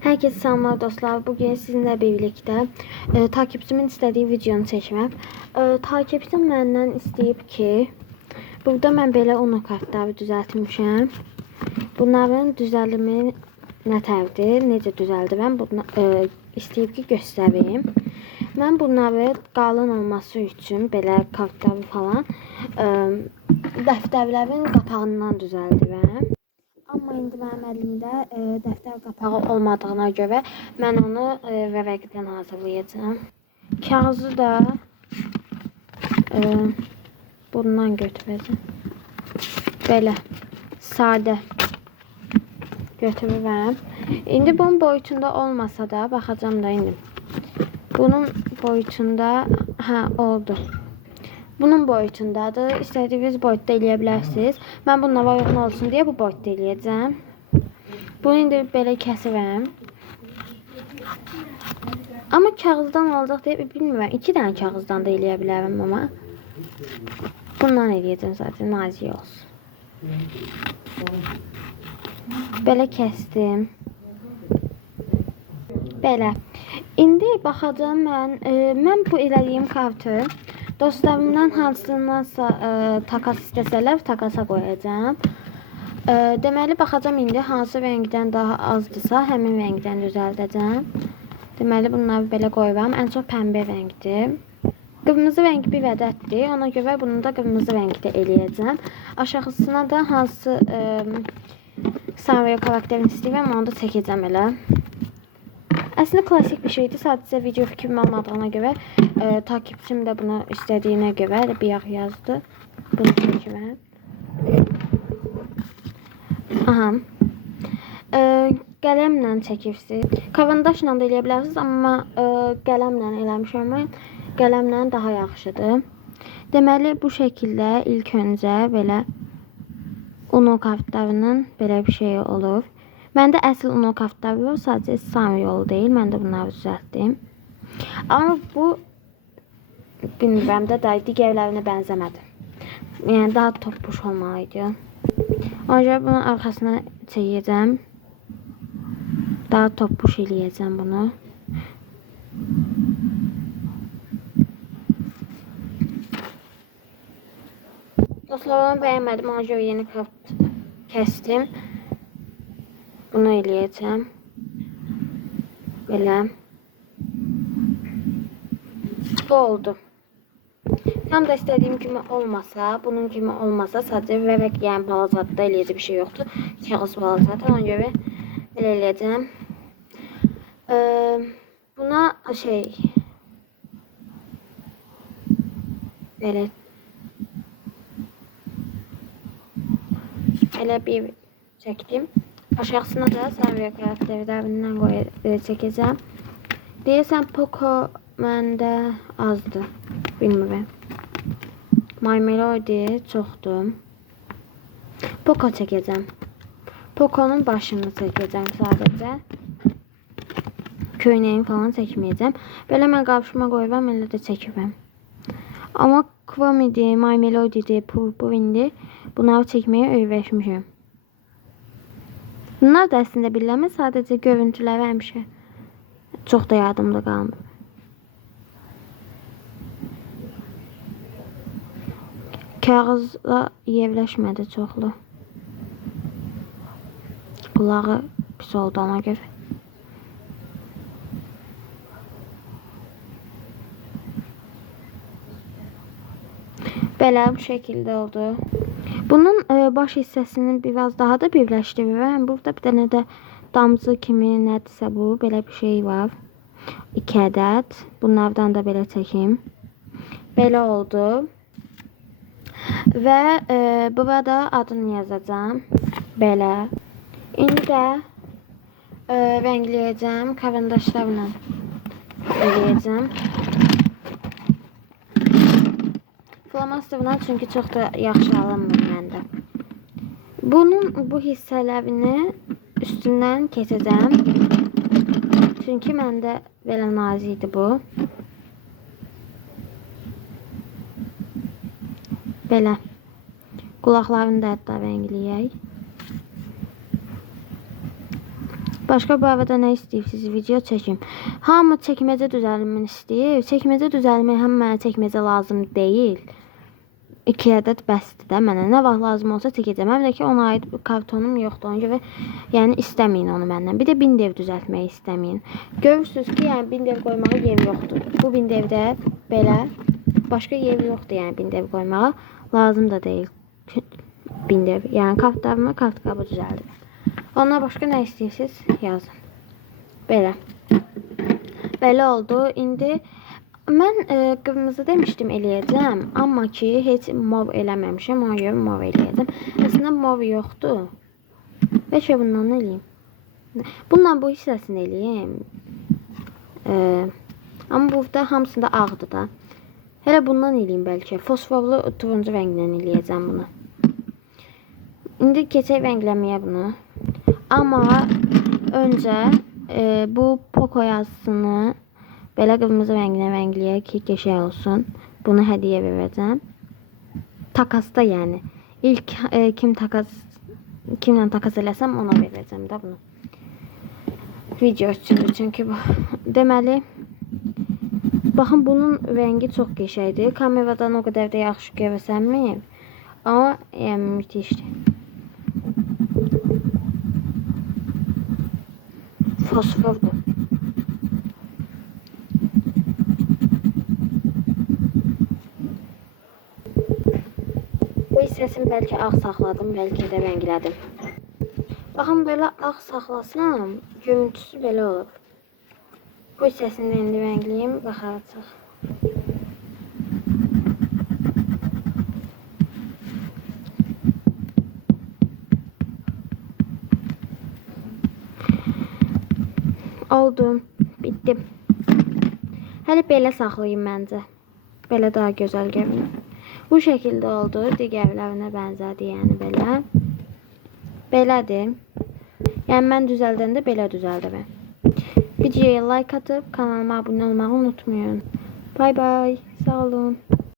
Herkese selamlar dostlar. Bugün sizinle birlikte takipçimin istediği videonu çekmem. Takipçim məndən istəyib ki, burada mən belə ono kartları düzəltmişəm. Bunların düzəlimi nətərdir, necə düzəldirəm, bunu istəyib ki, göstərim. Mən bunları qalın olması üçün belə kartları falan dəftərlərin qapağından düzəldirəm. Amma indi mənim əlimdə dəftər qapağı olmadığına görə mən onu vərəqdən hazırlayacağım. Kağızı da bundan götürəcəm. Belə sadə götürürəm. İndi bunun boyutunda olmasa da baxacağım da indi. Bunun boyutunda oldu. Bunun boyutundadır. İstədiyiniz boyutda eləyə bilərsiniz. Mən bununla uyğun olsun deyə bu boyutda eləyəcəm. Bunu indi belə kəsirəm. Amma kağızdan olacaq deyə bilmirəm. 2 dənə kağızdan da eləyə bilərəm amma. Bundan eləyəcəm zaten nazik olsun. Belə kəsdim. Belə. İndi baxacağım mən bu elədiyim kartı dostlarımdan hansındansa takas istəsələr takasa qoyacağam. Deməli baxacağım indi hansı rəngdən daha azdırsa həmin rəngdən düzəldəcəm. Deməli bunları belə qoyuram. Ən çox pəmbə rəngdir. Qırmızı rəng bir ədəddir. Ona görə bunu da qırmızı rəngdə eləyəcəm. Aşağısına da hansı Sanrio karakterini istəyirəm onu da çəkəcəm elə. Əslində klasik bir şeydir. Sadəcə video fikrim olmadığına görə takipçim də bunu istədiyinə görə bir yağ yazdı. Bunu çəkirəm. Aha. Qələmlə çəkirsiniz. Karandaşla da eləyə bilərsiniz, amma qələmlə eləmişəm mən. Qələmlə daha yaxşıdır. Deməli bu şəkildə ilk öncə belə Uno kartlarının belə bir şey olur. Məndə əsl Uno kartları var, sadəcə Sanrio deyil. Mən də bunları düzəltdim. Amma bu bilmirəm də digərlərinə bənzəmədi. Yəni daha toppuş olmalıydı. Ona görə bunun arxasına çəkəcəm. Daha toppuş eləyəcəm bunu. Dostlar, onu bəyənmədim. Ona görə yeni kart kəsdim. Bunu eləyəcəm. Belə. Bu oldu. Tam da istədiyim kimi olmasa, bunun kimi olmasa sadəcə vərəq, yəni balazatda eləyəcək bir şey yoxdur. Kağız balazatda, ona görə belə eləyəcəm. Buna belə bir çəkdim. Aşağısına da Sanrio karakterlərindən çəkəcəm. Deyəsən Poco məndə azdır. Bilmirəm. My Melody çoxdur. Poco çəkəcəm. Poco'nun başını çəkəcəm sadəcə. Köynəyin falan çəkməyəcəm. Belə mən qarşıma qoyuram, elə də çəkirəm. Amma Chrome'dir, My Melody'dir, Purpurine'dir. Bunları çəkməyə öyrəşmişəm. Bunlar da əslində biləmə, sadəcə görüntüləri həmişə çox da yadımda qalmır. Kağızla yerləşmədi çoxlu. Qulağı pis oldu ona görə. Belə bu şəkildə oldu. Bunun baş hissəsini biraz daha da birləşdirirəm. Burada bir dənə də damcı kimi nədirsə bu. Belə bir şey var. 2 ədəd. Bunlardan da belə çəkim. Belə oldu. Və burada adını yazacağım. Belə. İndi də rəngləyəcəm. Karandaşlarla eləyəcəm. Flamasterla çünki çox da yaxşı alınmır məndə. Bunun bu hissələrini üstündən keçəcəm. Çünki məndə belə nazikdir bu. Belə. Qulaqlarını da hətta rəngləyək. Başqa bu arada nə istəyirsiniz video çəkim. Hamı çəkməcə düzəlməni istəyir. Çəkməcə düzəlmək həm mənə çəkməcə lazım deyil. 2 ədəd bəsdir də mənə. Nə vaxt lazım olsa çəkəcəm. Həm də ki ona aid kartonum yoxdur. Ona görə yəni istəməyin onu məndən. Bir də bindev düzəltməyi istəməyin. Görürsüz ki, yəni bindev qoymağa yer yoxdur. Bu bindevdə belə başqa yer yoxdur, yəni bindev qoymağa lazım da deyil. Bindev, yəni kartlarımı kart qabı düzəldim. Ondan başqa nə istəyirsiniz yazın. Belə. Belə oldu. İndi mən qırmızı demişdim eləyəcəm. Amma ki heç mov eləməmişəm. Ona görə mov eləyəcəm. Əslində mov yoxdur. Bəlkə bundan eləyim. Bundan bu hissəsini eləyim. Amma burada hamısında ağdır da. Hələ bundan eləyim bəlkə. Fosforlu turuncu rənglə eləyəcəm bunu. İndi keçək rəngləməyə bunu. Amma öncə bu Poco yazısını belə qırmızı rənglə rəngləyək ki, qəşəng olsun. Bunu hədiyyə verəcəm. Takasda yəni. İlk kimlə takas eləsəm ona verəcəm də bunu. Video üçündür çünki bu. Deməli, baxın bunun rəngi çox qəşəngdir. Kameradan o qədər də yaxşı görəsənmi? Amma yəni müthişdir. Fosfor bu. Bu hissəsini bəlkə ağ saxladım, bəlkə də rənglədim. Baxın, belə ağ saxlasam, görüntüsü belə olur. Bu hissəsini də indi rəngləyim, baxaracaq. Oldu, bitdi. Hələ belə saxlayayım məncə. Belə daha gözəl görünür. Bu şəkildə oldu. Digərlərinə bənzədi, yəni belə. Belədir. Yəni mən düzəldəndə belə düzəldirəm. Videoya like atıb kanalıma abunə olmağı unutmayın. Bay bay. Sağ olun.